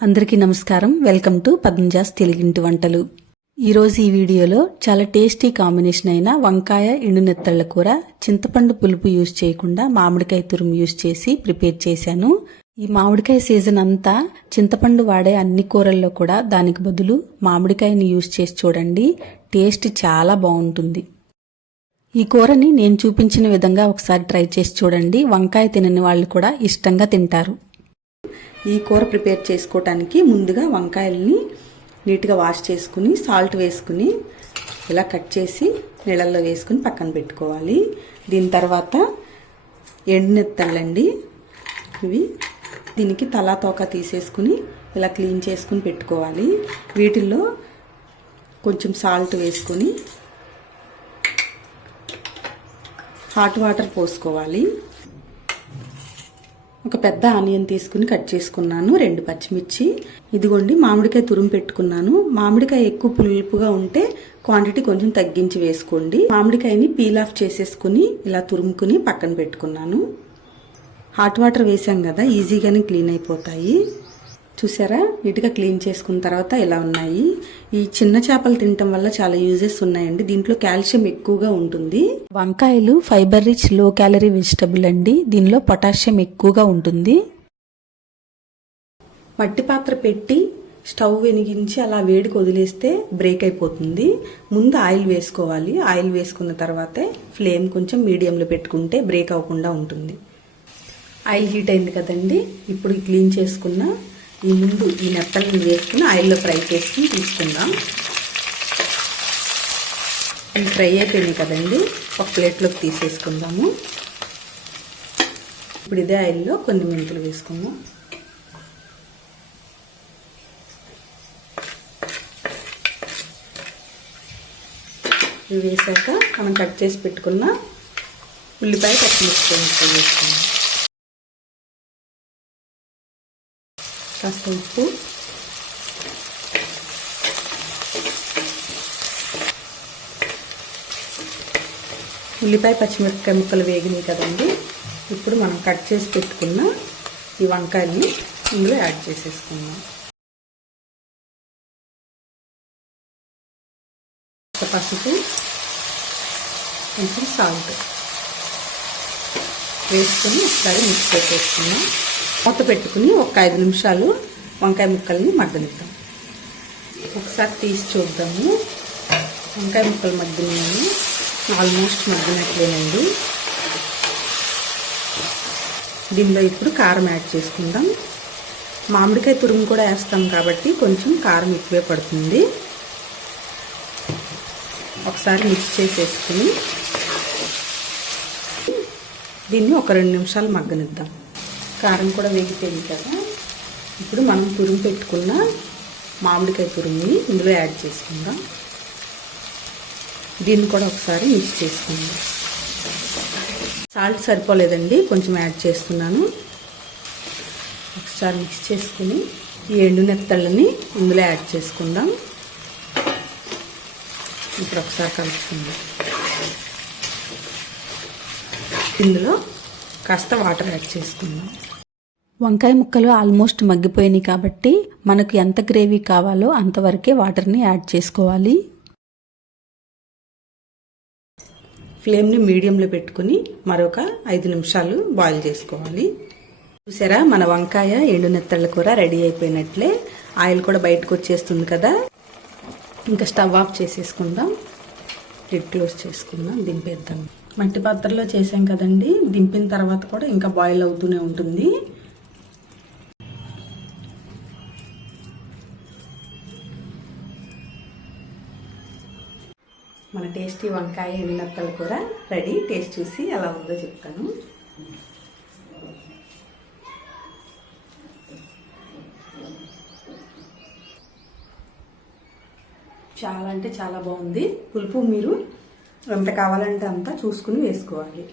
అందరికీ నమస్కారం. Welcome to Padmaja's తెలుగింటి వంటలు. ఈరోజు ఈ వీడియోలో చాలా టేస్టీ కాంబినేషన్ అయిన వంకాయ ఎండునెత్తళ్ల కూర చింతపండు పులుపు యూజ్ చేయకుండా మామిడికాయ తురుము యూజ్ చేసి ప్రిపేర్ చేశాను. ఈ మామిడికాయ సీజన్ అంతా చింతపండు వాడే అన్ని కూరల్లో కూడా దానికి బదులు మామిడికాయని యూజ్ చేసి చూడండి, టేస్ట్ చాలా బాగుంటుంది. ఈ కూరని నేను చూపించిన విధంగా ఒకసారి ట్రై చేసి చూడండి. వంకాయ తినని వాళ్ళు కూడా ఇష్టంగా తింటారు. ఈ కూర ప్రిపేర్ చేసుకోవటానికి ముందుగా వంకాయల్ని నీట్గా వాష్ చేసుకుని సాల్ట్ వేసుకుని ఇలా కట్ చేసి నీళ్ళల్లో వేసుకుని పక్కన పెట్టుకోవాలి. దీని తర్వాత ఎండునెత్తళ్ళండి ఇవి. దీనికి తలా తోక తీసేసుకుని ఇలా క్లీన్ చేసుకుని పెట్టుకోవాలి. వీటిల్లో కొంచెం సాల్ట్ వేసుకొని హాట్ వాటర్ పోసుకోవాలి. ఒక పెద్ద ఆనియన్ తీసుకుని కట్ చేసుకున్నాను, 2 పచ్చిమిర్చి. ఇదిగోండి మామిడికాయ తురుము పెట్టుకున్నాను. మామిడికాయ ఎక్కువ పులుపుగా ఉంటే క్వాంటిటీ కొంచెం తగ్గించి వేసుకోండి. మామిడికాయని పీల్ ఆఫ్ చేసేసుకుని ఇలా తురుముకుని పక్కన పెట్టుకున్నాను. హాట్ వాటర్ వేసాం కదా, ఈజీగానే క్లీన్ అయిపోతాయి. చూసారా, నీట్గా క్లీన్ చేసుకున్న తర్వాత ఇలా ఉన్నాయి. ఈ చిన్న చేపలు తినటం వల్ల చాలా యూజెస్ ఉన్నాయండి. దీంట్లో కాల్షియం ఎక్కువగా ఉంటుంది. వంకాయలు fibre rich low calorie vegetable అండి. దీనిలో పొటాషియం ఎక్కువగా ఉంటుంది. మట్టి పాత్ర పెట్టి స్టవ్ వెలిగించి అలా వేడికి వదిలేస్తే బ్రేక్ అయిపోతుంది. ముందు ఆయిల్ వేసుకోవాలి. ఆయిల్ వేసుకున్న తర్వాతే ఫ్లేమ్ కొంచెం మీడియంలో పెట్టుకుంటే బ్రేక్ అవ్వకుండా ఉంటుంది. ఆయిల్ హీట్ అయింది కదండి. ఇప్పుడు క్లీన్ చేసుకున్న ఈ నెత్తలను వేసుకుని ఆయిల్లో ఫ్రై చేసుకుని తీసుకుందాం. ఇవి ఫ్రై అయిపోయినాయి కదండి, ఒక ప్లేట్లోకి తీసేసుకుందాము. ఇప్పుడు ఇదే ఆయిల్లో కొన్ని మెంతులు వేసుకుందాం. ఇవి వేసాక మనం కట్ చేసి పెట్టుకున్న ఉల్లిపాయ పచ్చిమిర్చి వేసుకుందాం. కాస్త ఉప్పు, ఉల్లిపాయ పచ్చిమిరపకాయ ముక్కలు వేగినాయి కదండి. ఇప్పుడు మనం కట్ చేసి పెట్టుకున్న ఈ వంకాయల్ని ఇందులో యాడ్ చేసేసుకుందాం. పసుపు, కొంచెం సాల్ట్ వేసుకొని ఒకసారి మిక్స్ చేసేసుకుందాం. మూత పెట్టుకుని ఒక 5 నిమిషాలు వంకాయ ముక్కల్ని మగ్గనిద్దాం. ఒకసారి తీసి చూద్దాము. వంకాయ ముక్కలు మగ్గినాయి, ఆల్మోస్ట్ మగ్గినట్లేనండి. దీనిలో ఇప్పుడు కారం యాడ్ చేసుకుందాం. మామిడికాయ తురుము కూడా వేస్తాం కాబట్టి కొంచెం కారం ఎక్కువే పడుతుంది. ఒకసారి మిక్స్ చేసేసుకుని దీన్ని ఒక 2 నిమిషాలు మగ్గనిద్దాం. కారం కూడా వేగిపోయింది కదా. ఇప్పుడు మనం తురుము పెట్టుకున్న మామిడికాయ తురుముని ఇందులో యాడ్ చేసుకుందాం. దీన్ని కూడా ఒకసారి మిక్స్ చేసుకుందాం. సాల్ట్ సరిపోలేదండి, కొంచెం యాడ్ చేస్తున్నాను. ఒకసారి మిక్స్ చేసుకుని ఈ ఎండునెత్తళ్ళని ఇందులో యాడ్ చేసుకుందాం. ఇప్పుడు ఒకసారి కలుపుకుందాం. ఇందులో కాస్త వాటర్ యాడ్ చేసుకుందాం. వంకాయ ముక్కలు ఆల్మోస్ట్ మగ్గిపోయినాయి కాబట్టి మనకు ఎంత గ్రేవీ కావాలో అంతవరకే వాటర్ని యాడ్ చేసుకోవాలి. ఫ్లేమ్ని మీడియంలో పెట్టుకుని మరొక 5 నిమిషాలు బాయిల్ చేసుకోవాలి. చూసారా, మన వంకాయ ఎండునెత్తళ్ళ కూర రెడీ అయిపోయినట్లే. ఆయిల్ కూడా బయటకు వచ్చేస్తుంది కదా. ఇంకా స్టవ్ ఆఫ్ చేసేసుకుందాం. లిడ్ క్లోజ్ చేసుకుందాం, దింపేద్దాం. మట్టి పాత్రలో చేసాం కదండి, దింపిన తర్వాత కూడా ఇంకా బాయిల్ అవుతూనే ఉంటుంది. మన టేస్టీ వంకాయ ఎండునెత్తళ్ళ కూర రెడీ. టేస్ట్ చూసి ఎలా ఉందో చెప్తాను. చాలా అంటే చాలా బాగుంది. పులుపు మీరు ఎంత కావాలంటే అంత చూసుకుని వేసుకోవాలి.